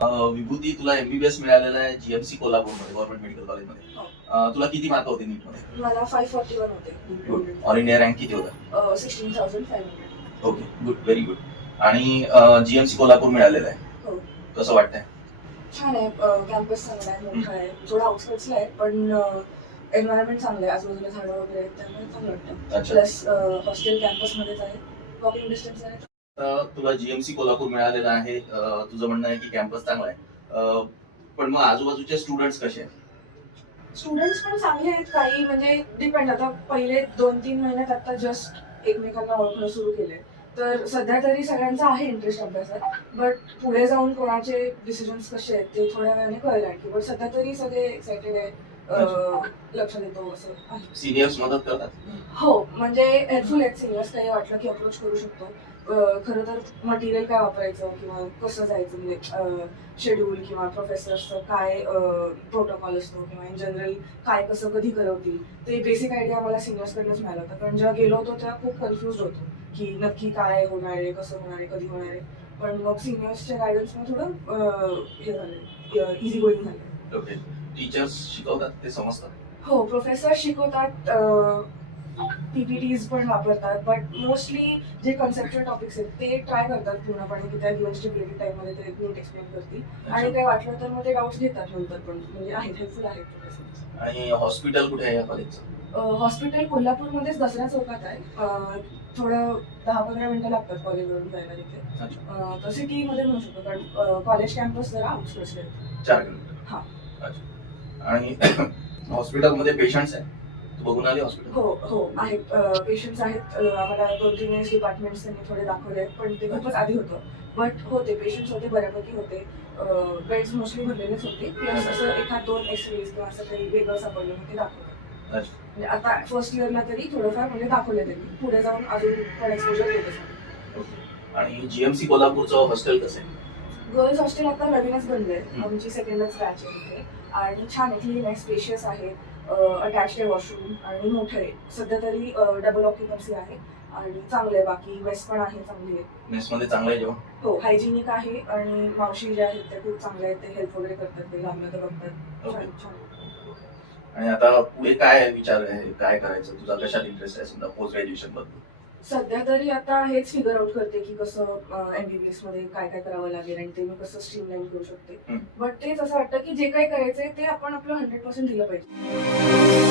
विभूती, तुला एमबीबीएस मिळालेलं आहे जीएमसी कोल्हापूरमध्ये, गव्हर्नमेंट मेडिकल कॉलेजमध्ये. हो. तुला किती मार्क होते नीटमध्ये? मला 541 होते. ऑल इंडिया रँक किती होता? 16,500. Okay, good, very good. आणि जीएमसी कोल्हापूर मिळालेलं आहे, हो. कसं वाटतंय? छान आहे. कॅम्पस चांगला आहे, मोठा आहे. थोडा आउटस्कर्ट्सला आहे, पण एन्व्हायरमेंट चांगलं आहे. आजूबाजूला झाडं वगैरे आहेत, त्यामुळे चांगलं वाटतं. अच्छा. प्लस हॉस्टेल कॅम्पसमध्येच आहे, वॉकिंग डिस्टन्स आहे. तुला जीएमसी कोल्हापूर मिळालेलं आहे, तुझं म्हणणं आहे की कॅम्पस चांगला आहे. पण मग आजूबाजूचे स्टुडंट्स कसे आहेत? स्टुडंट्स पण चांगले आहेत. काही म्हणजे डिपेंड. आता पहिले 2-3 महिन्यात आता जस्ट एकमेकांना ओळखणं सुरू केलंय. तर सध्या तरी सगळ्यांचा आहे इंटरेस्ट अभ्यासात. बट पुढे जाऊन कोणाचे डिसिजन्स कसे आहेत ते थोड्या वेळाने कळेल आणखी. बट सध्या तरी सगळे एक्सायटेड आहे. लक्ष देतो असं आहे. सिनियर्स मदत करतात? हो, म्हणजे हेल्पफुल आहेत सिनियर्स. काही वाटलं की अप्रोच करू शकतो. खरं तर मटेरियल काय वापरायचं किंवा कसं जायचं, म्हणजे शेड्यूल किंवा प्रोफेसर्सचं काय प्रोटोकॉल असतो किंवा इन जनरल काय कसं कधी करवतील, ते बेसिक आयडिया मला सिनियर्सकडनंच मिळाला होता. कारण जेव्हा गेलो होतो तेव्हा खूप कन्फ्युज होतो की नक्की काय होणार आहे, कसं होणार आहे, कधी होणार आहे. पण मग सिनियर्सच्या गायडन्समुळे थोडं हे झालं, इझी गोईंग झालं. ओके. टीचर्स शिकवतात, ते समजतात? हो, प्रोफेसर शिकवतात. पीपीटीज पण वापरतात. बट मोस्टली जे कन्सेप्च्युअल टॉपिक्स आहेत ते ट्राय करतात पूर्णपणे की त्या दिवस स्टिप्युलेटेड टाइममध्ये ते नीट एक्सप्लेन करतील. आणि काय वाटलं तर मग ते डाऊट्स घेतात नंतर पण. म्हणजे आहेत, हेल्पफुल आहेत प्रोफेसर. आणि हॉस्पिटल कुठे आहे या कॉलेजचं? हॉस्पिटल कोल्हापूरमध्येच दसरा चौकात आहे. थोडं 10-15 मिनिटं लागतात कॉलेजवरून जायला तिथे. तर सिटीमध्ये म्हणू शकतो, कारण कॉलेज कॅम्पस जरा आउटस्कर्ट्सला आहे. 4 किलोमीटर. हां. अच्छा. आणि हॉस्पिटलमध्ये पेशंट्स आहेत, तू बघून आली हॉस्पिटल? हो आहेत. पेशंट्स आहेत. आम्हाला 2-3 वेळेस डिपार्टमेंट्स त्यांनी थोडे दाखवले आहेत, पण ते खूपच आधी होतं. बट होते, पेशंट्स होते, बऱ्यापैकी होते. बेड्स मोस्टली भरलेलेच होते. प्लस असं एखाद 2 एक्सरेज किंवा असं काही वेगळं सापडलं मग ते दाखवलं. अच्छा. म्हणजे आता फर्स्ट इयरला तरी थोडंफार म्हणजे दाखवले त्यांनी. पुढे जाऊन अजून पण एक्सपोजर देत. ओके. आणि जीएमसी कोल्हापूरचं हॉस्टेल कसं आहे? गर्ल्स हॉस्टेल आता नवीनच बनलंय. आमची सेकंडच बॅच आहे तिथे. आणि छान आहे, क्लीन आहे, स्पेशियस आहे, अटॅच्ड आहे वॉशरूम आणि मोठं आहे. सध्या तरी डबल ऑक्युपन्सी आहे आणि चांगलं आहे. बाकी मेस पण आहे, चांगली आहे. मेसमध्ये चांगलं आहे जेवण? हो, हायजिनिक आहे आणि मावशी ज्या आहेत त्या खूप चांगल्या आहेत. ते हेल्प वगैरे करतात, ते लागलं तर बघतात. ओके. छान. आणि आता पुढे काय विचार आहे, काय करायचं, तुझा कशात इंटरेस्ट आहे समजा पोस्ट ग्रॅज्युएशन बद्दल? सध्या तरी आता हेच फिगर आउट करते की कसं एमबीबीएस मध्ये काय काय करावं लागेल आणि ते मी कसं स्ट्रीमलाईन करू शकते. बट तेच असं वाटतं की जे काही करायचंय ते आपण आपलं 100% दिलं पाहिजे.